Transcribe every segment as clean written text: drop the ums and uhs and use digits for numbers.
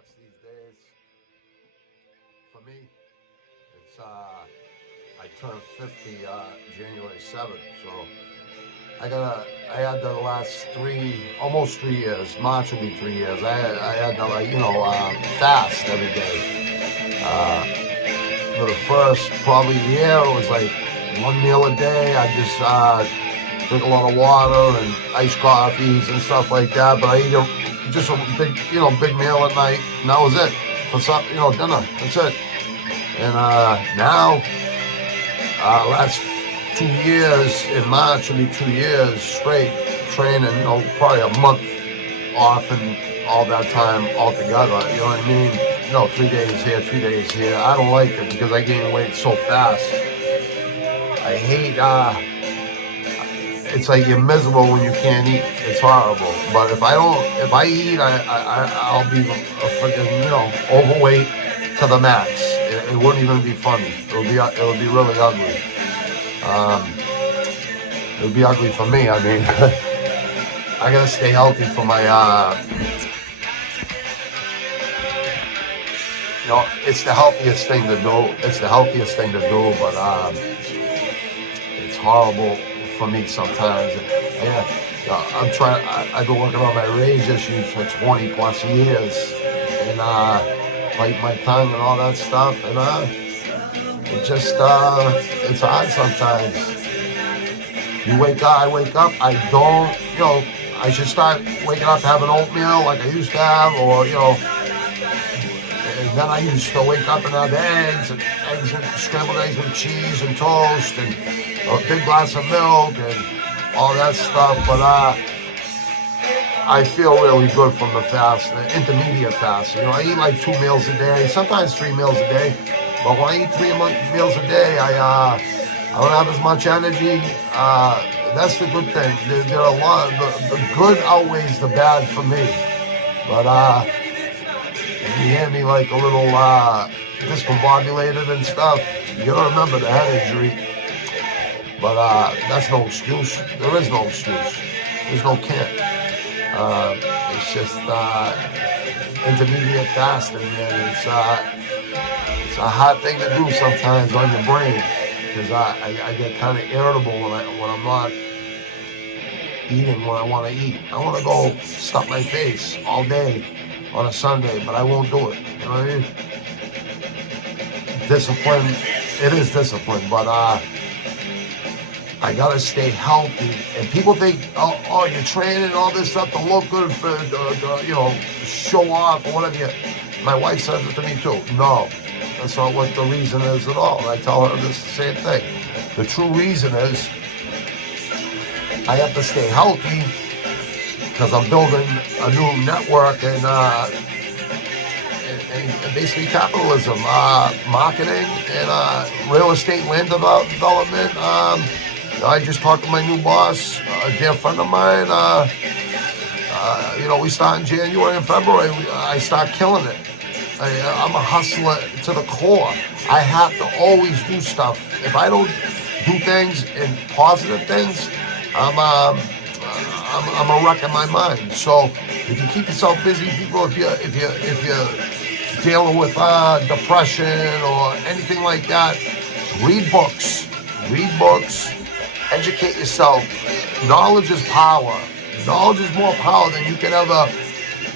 sucks these days. For me, it's I turned 50 January 7th, so I had the last almost 3 years. March will be 3 years. I had to fast every day. For the first probably year, it was like one meal a day. I just drink a lot of water and iced coffees and stuff like that. But I eat just a big, big meal at night, and that was it for some, dinner. That's it. And now, last 2 years in March will be 2 years straight training. Probably a month off and all that time all together. You know what I mean? 3 days here, 2 days here. I don't like it because I gain weight so fast. I hate. It's like you're miserable when you can't eat. It's horrible. But if I eat, I'll be a freaking overweight to the max. It wouldn't even be funny. It would be really ugly. It would be ugly for me. I mean, I gotta stay healthy for my. It's the healthiest thing to do. It's the healthiest thing to do, but it's horrible for me sometimes. Yeah, I'm trying. I've been working on my rage issues for 20 plus years, and bite my tongue and all that stuff, and it just it's hard sometimes. I wake up. I don't. I should start waking up having oatmeal like I used to have, or and then I used to wake up and have eggs and scrambled eggs with cheese and toast and a big glass of milk and all that stuff. But I feel really good from the fast, the intermediate fast. I eat like 2 meals a day, sometimes 3 meals a day. But when I eat 3 meals a day, I don't have as much energy. That's the good thing. There are a lot. The good outweighs the bad for me. But you hear me like a little discombobulated and stuff, you gotta remember the head injury. But that's no excuse. There is no excuse. There's no can't. It's just intermediate fasting, and it's a hard thing to do sometimes on your brain, because I get kind of irritable when I'm not eating when I want to eat. I want to go stuff my face all day on a Sunday, but I won't do it. You know what I mean? Discipline. It is discipline, but I gotta stay healthy. And people think, oh, you're training all this stuff to look good for, show off or whatever. My wife says it to me too. No, that's not what the reason is at all. And I tell her this the same thing. The true reason is I have to stay healthy because I'm building a new network and basically capitalism, marketing, and real estate, land development. I just talked to my new boss, a dear friend of mine. We start in January and February. I start killing it. I'm a hustler to the core. I have to always do stuff. If I don't do things and positive things, I'm a wreck in my mind. So if you keep yourself busy, people, if you're dealing with depression or anything like that, read books. Educate yourself. Knowledge is power. Knowledge is more power than you can ever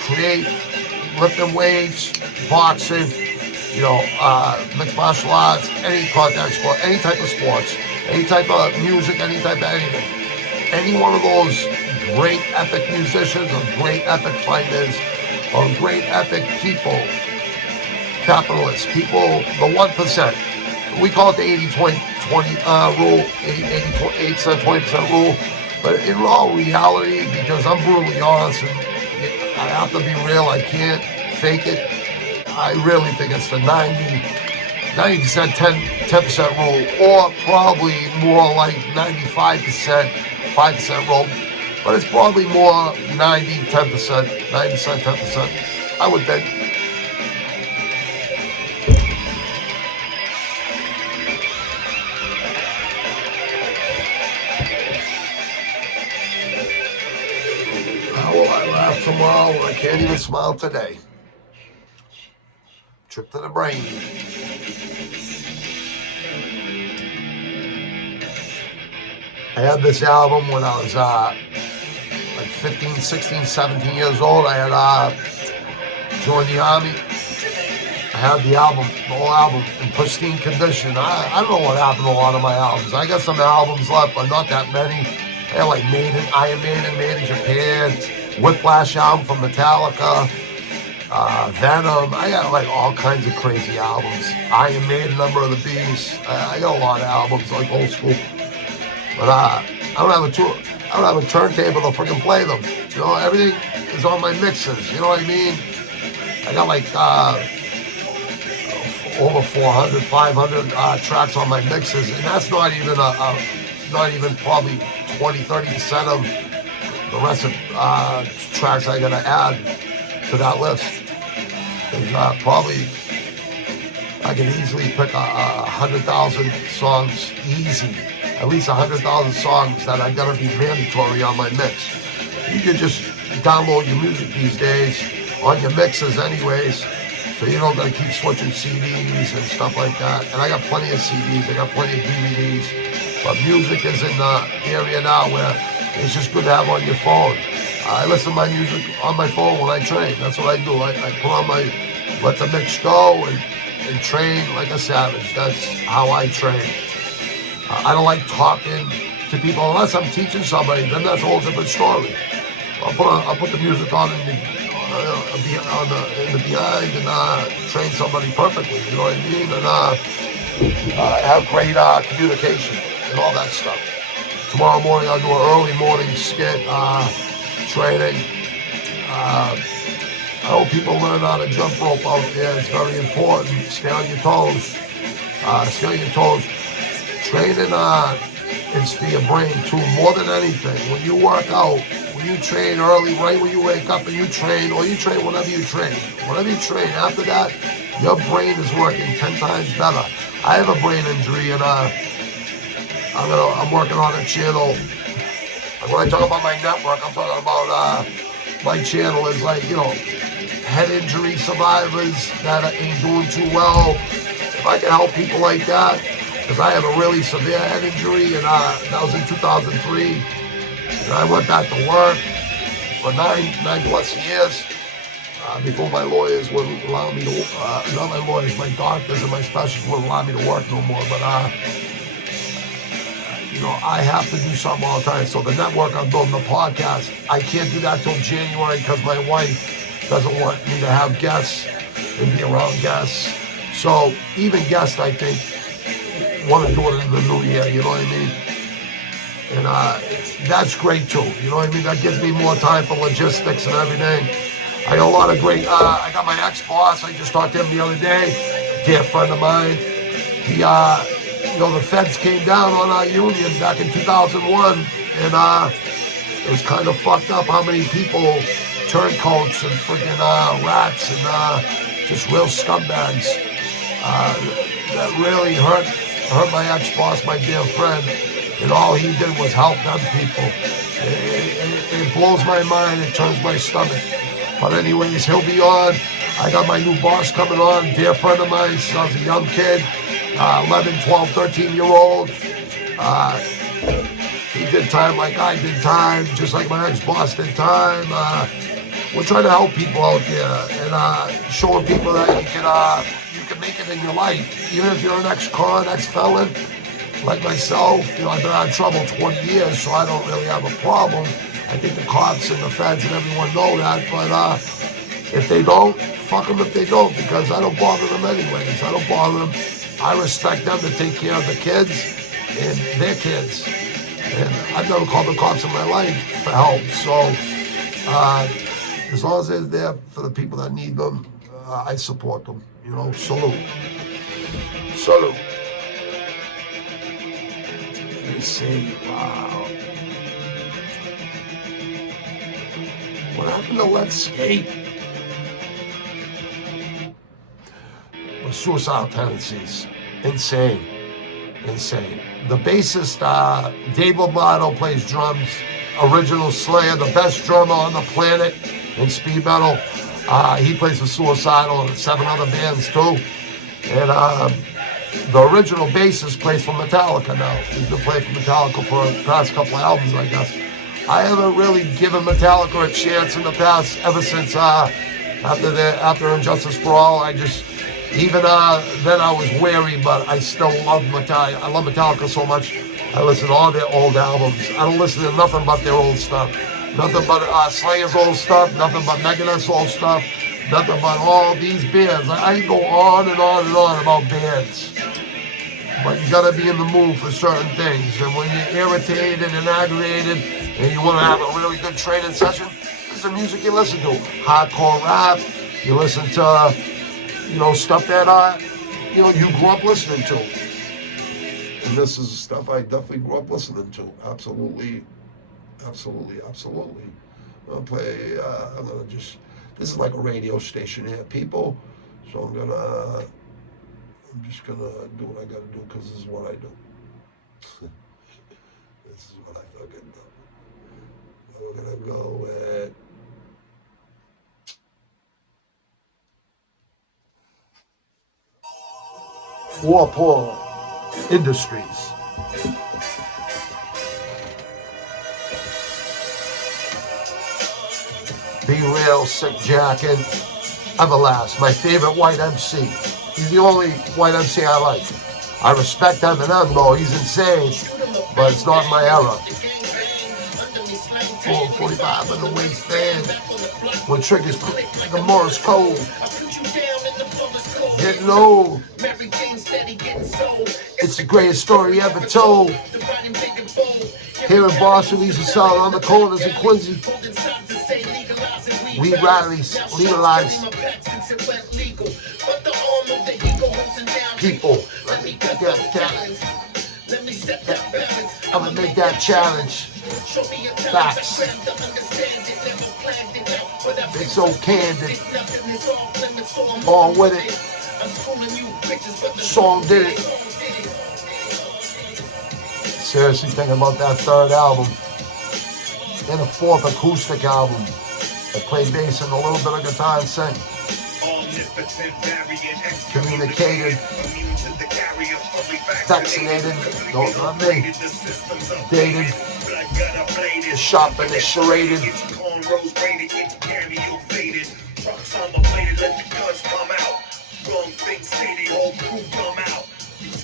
create. Lifting weights, boxing, mixed martial arts, any contact sport, any type of sports, any type of music, any type of anything. Any one of those great epic musicians or great epic fighters or great epic people, capitalists, people, the 1%. We call it the 80-20 rule, 80-20% rule. But in all reality, because I'm brutally honest and I have to be real, I can't fake it. I really think it's the 90%, 10% rule, or probably more like 95%, 5% rule. But it's probably more 90%, 10%, I would think. How will I laugh tomorrow when I can't even smile today? Trip to the brain. I had this album when I was like 15, 16, 17 years old. I had joined the Army. I had the whole album in pristine condition. I don't know what happened to a lot of my albums. I got some albums left, but not that many. I had like Iron Maiden, Made in Japan, Whiplash album from Metallica, Venom. I got like all kinds of crazy albums. Iron Maiden, Number of the Beast. I got a lot of albums, like old school. But I don't have a turntable to freaking play them. You know, everything is on my mixes. You know what I mean? I got like over 400, 500 tracks on my mixes, and that's not even probably 20, 30% of the rest of tracks I gotta add to that list. Probably I can easily pick 100,000 songs, easy. At least 100,000 songs that are gonna be mandatory on my mix. You can just download your music these days on your mixes anyways, so you don't gotta keep switching CDs and stuff like that. And I got plenty of CDs, I got plenty of DVDs, but music is in the area now where it's just good to have on your phone. I listen to my music on my phone when I train. That's what I do. I put on let the mix go and train like a savage. That's how I train. I don't like talking to people unless I'm teaching somebody. Then that's a whole different story. I'll put the music on in the behind and train somebody perfectly. You know what I mean? And have great communication and all that stuff. Tomorrow morning I'll do an early morning skit training. I hope people learn how to jump rope out there. It's very important. Stay on your toes. Stay on your toes. Training is for your brain too, more than anything. When you work out, when you train early, right when you wake up and you train, or you train whenever you train. Whenever you train, after that, your brain is working 10 times better. I have a brain injury, and I'm working on a channel. When I talk about my network, I'm talking about my channel is like, you know, head injury survivors that ain't doing too well. If I can help people like that, because I have a really severe head injury, and that was in 2003. And I went back to work for nine plus years before my lawyers wouldn't allow me to, not my lawyers, my doctors and my specialists wouldn't allow me to work no more. But, you know, I have to do something all the time. So the network I'm building, the podcast, I can't do that till January because my wife doesn't want me to have guests and be around guests. So even guests, I think, want to do it in the new year, you know what I mean? And that's great too, you know what I mean? That gives me more time for logistics and everything. I got a lot of great, I got my ex-boss, I just talked to him the other day, dear friend of mine. He, you know, the feds came down on our union back in 2001, and it was kind of fucked up how many people, turncoats and freaking rats and just real scumbags, that really hurt my ex-boss, my dear friend, and all he did was help them people. It blows my mind, it turns my stomach. But anyways, he'll be on. I got my new boss coming on, dear friend of mine, since I was a young kid, 11, 12, 13-year-old. He did time like I did time, just like my ex-boss did time. We're trying to help people out there and showing people that you can make it in your life, even if you're an ex-con, ex-felon, like myself. You know, I've been out of trouble 20 years, so I don't really have a problem. I think the cops and the feds and everyone know that, but if they don't, fuck them if they don't, because I don't bother them anyways. I don't bother them. I respect them to take care of the kids and their kids. And I've never called the cops in my life for help. So as long as they're there for the people that need them, I support them. You know, salute. Salute. Let me see. Wow. What happened to Let's Skate? With suicidal tendencies. Insane. The bassist, Dave Lovato, plays drums. Original Slayer, the best drummer on the planet in speed metal. He plays for Suicidal and 7 other bands too. And the original bassist plays for Metallica now. He's been playing for Metallica for the past couple of albums, I guess. I haven't really given Metallica a chance in the past, ever since after Injustice for All. I just, even then I was wary, but I still love Metallica. I love Metallica so much. I listen to all their old albums. I don't listen to nothing but their old stuff. Nothing but Slayer's old stuff. Nothing but Megadeth's old stuff. Nothing but all these bands. I can go on and on and on about bands. But you gotta be in the mood for certain things. And when you're irritated and aggravated and you want to have a really good training session, this is the music you listen to. Hardcore rap. You listen to, stuff that you grew up listening to. And this is stuff I definitely grew up listening to. Absolutely. I'm gonna just, this is like a radio station here, people. So I'm just gonna do what I gotta do, because this is what I do. This is what I fucking do. We're gonna go with Warport Industries. Be Real, Sick Jacket, Everlast, my favorite white MC. He's the only white MC I like. I respect Eminem though, he's insane, but it's not my era. 445 in the waistband, when triggers the Morse code. Getting old. It's the greatest story ever told. Here in Boston, we used to sell it on the corners in Quincy. We rallies, legalize. People, let me get that talent. I'm gonna make that challenge. Facts. They so candid. On with it. Song did it. Seriously thinking about that third album and a fourth acoustic album. I play bass and a little bit of guitar and sing. Communicated, vaccinated, no, not me. Dated, shop and it's charaded.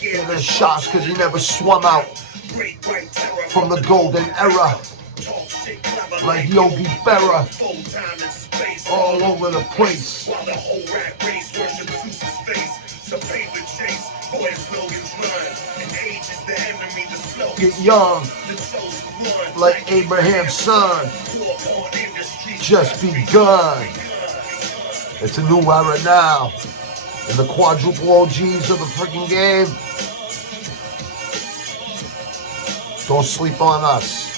Yeah, there's shots because he never swum out from the golden era. Like Yogi Berra, all over the place. Get young, like Abraham's son. Just begun. It's a new era now. And the quadruple OGs of the freaking game. Don't sleep on us.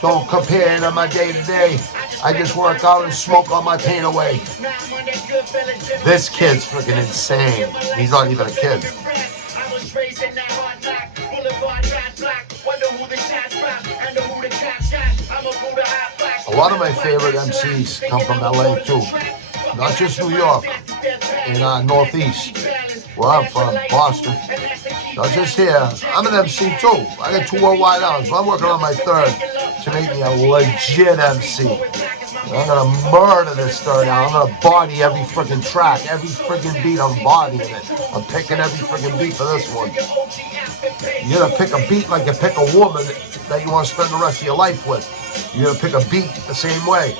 Don't compare to my day-to-day. I just work out and smoke all my pain away. This kid's freaking insane. He's not even a kid. A lot of my favorite MCs come from LA too. Not just New York and Northeast, where I'm from, Boston. Not just here. I'm an MC too. I got 2 worldwide albums. I'm working on my third to make me a legit MC. I'm gonna murder this third album. I'm gonna body every freaking track, every freaking beat. I'm bodying it. I'm picking every freaking beat for this one. You're gonna pick a beat like you pick a woman that you want to spend the rest of your life with. You're gonna pick a beat the same way.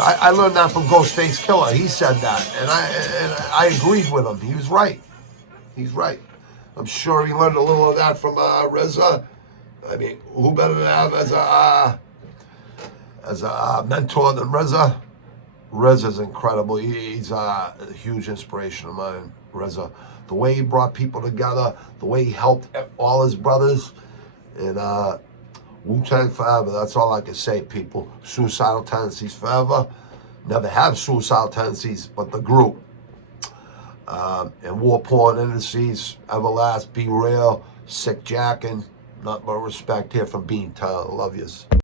I learned that from Ghostface Killer. He said that, and I agreed with him. He was right. He's right. I'm sure he learned a little of that from RZA. I mean, who better to have as a mentor than RZA? RZA's incredible. He's a huge inspiration of mine, RZA. The way he brought people together, the way he helped all his brothers, and Wu-Tang forever. That's all I can say, people. Suicidal tendencies forever. Never have suicidal tendencies, but the group. And Warport Industries, Everlast, Be Real, Sick Jackin'. Nothing but respect here from Beantown. Love yous.